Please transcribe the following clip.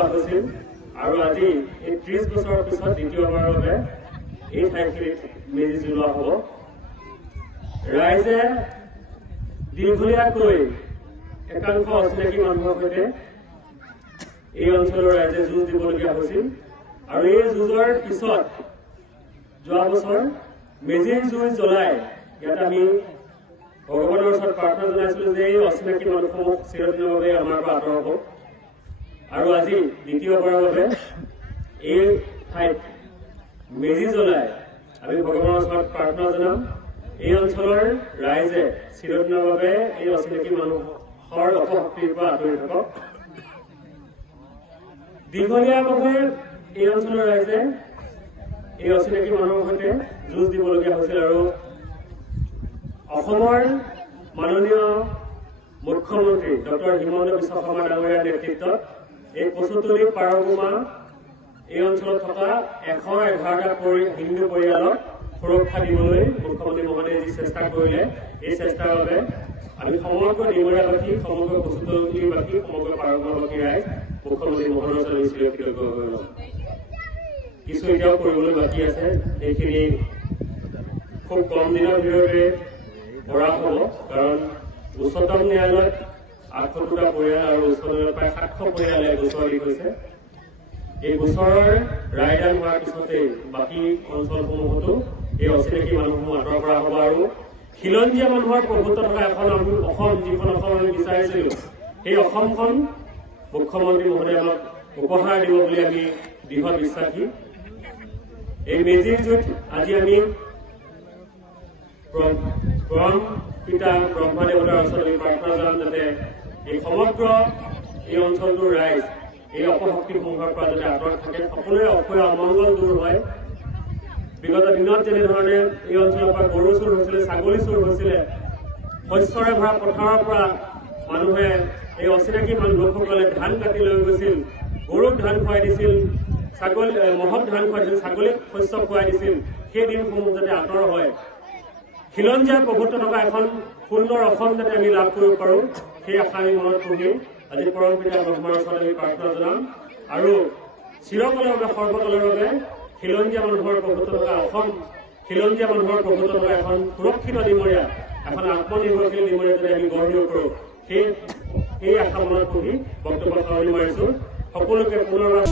লোৱা হৈছিল আৰু আজি এই 30 বছৰৰ পিছত দ্বিতীয়বাৰৰ বাবে এই ঠাইখিনিত মেজি জ্বলোৱা হ'ব। ৰাইজে দীঘলীয়াকৈ একাংশ অচিনাকি মানুহৰ সৈতে এই অঞ্চলৰ ৰাইজে যুঁজ দিবলগীয়া হৈছিল আৰু এই যুঁজৰ পিছত যোৱা বছৰ মেজিৰ জুই জ্বলাই ইয়াত আমি ভগৱানৰ ওচৰত প্ৰাৰ্থনা জনাইছিলোঁ যে এই অচিনাকি মানুহসমূহ চিৰদিনৰ বাবে আমাৰ পৰা আঁতৰ হওক আৰু আজি দ্বিতীয়বাৰৰ বাবে এই ঠাইত মেজি জ্বলাই আমি ভগৱানৰ ওচৰত প্ৰাৰ্থনা জনাম এই অঞ্চলৰ ৰাইজে চিৰদিনৰ বাবে এই অচিনাকি মানুহৰ অপশক্তিৰ পৰা আঁতৰি থাকক। দীঘলীয়াভাৱে এই অঞ্চলৰ ৰাইজে এই অচিনাকি মানুহৰ সৈতে যুঁজ দিবলগীয়া হৈছিল আৰু অসমৰ মাননীয় মুখ্যমন্ত্ৰী ডক্টৰ হিমন্ত বিশ্ব শৰ্মা ডাঙৰীয়াৰ নেতৃত্বত এই কচুতলী পাৰবোমা এই অঞ্চলত থকা 111টা হিন্দু পৰিয়ালক সুৰক্ষা দিবলৈ মুখ্যমন্ত্ৰী মহোদয়ে যি চেষ্টা কৰিলে এই চেষ্টাৰ বাবে আমি সমগ্ৰ ডিমৰীয়াবাসী, সমগ্ৰ কচুতলীবাসী, সমগ্ৰ পাৰবোমাবাসী ৰাইজ মুখ্যমন্ত্ৰী মহোদয়ৰ ওচৰত কৃতজ্ঞ হৈ ল'ম। কিছু এতিয়াও কৰিবলৈ বাকী আছে, সেইখিনি খুব কম দিনৰ ভিতৰতে কৰা হ'ব কাৰণ উচ্চতম ন্যায়ালয়ত 78টা পৰিয়াল আৰু উচ্চ ন্যায়ালয়ত প্ৰায় 700 পৰিয়ালে গোচৰ দি হৈছে। এই গোচৰৰ ৰায়দান হোৱাৰ পিছতেই বাকী অঞ্চলসমূহতো এই অচিনাকি মানুহসমূহ আঁতৰ কৰা হ'ব আৰু খিলঞ্জীয়া মানুহৰ প্ৰভুত্ব থকা এখন অসম, যিখন অসম আমি বিচাৰিছিলোঁ সেই অসমখন মুখ্যমন্ত্ৰী মহোদয়ে আমাক উপহাৰ দিব বুলি আমি দৃঢ় বিশ্বাসী। এই মেজিৰ জুইত আজি আমি পিতা ব্ৰহ্মা দেৱতাৰ ওচৰত আমি প্ৰাৰ্থনা জনাম যাতে এই সমগ্ৰ এই অঞ্চলটোৰ ৰাইজ এই অপশক্তিসমূহৰ পৰা যাতে আঁতৰত থাকে, সকলোৰে অসূয়া অমংগল দূৰ হয়। বিগত দিনত যেনেধৰণে এই অঞ্চলৰ পৰা গৰু চুৰ হৈছিলে, ছাগলী চুৰ হৈছিলে, শস্যৰে ভৰা পথাৰৰ পৰা মানুহে এই অচিনাকি লোকসকলে ধান কাটি লৈ গৈছিল, গৰুক ধান খুৱাই দিছিল, মহক ধান খুৱাইছিল, ছাগলীক শস্য খুৱাই দিছিল, সেই দিনসমূহ যাতে আঁতৰ হয়। খিলঞ্জীয়া প্ৰভুত্ব থকা এখন সুন্দৰ অসম যাতে আমি লাভ কৰিব পাৰোঁ সেই আশা আমি মনত পুহি আজি পৰম পিতা ব্ৰহ্মাৰ ওচৰত আমি প্ৰাৰ্থনা জনাম আৰু চিৰকালৰ বাবে সৰ্বকালৰ বাবে খিলঞ্জীয়া মানুহৰ প্ৰভুত্ব থকা অসম, খিলঞ্জীয়া মানুহৰ প্ৰভুত্ব থকা এখন সুৰক্ষিত ডিমৰীয়া, এখন আত্মনিৰ্ভৰশীল ডিমৰীয়া যাতে আমি গঢ় দিব পাৰোঁ সেই আশা মনত পুহি বক্তব্য সামৰণি মাৰিছোঁ। সকলোকে পুনৰবাৰ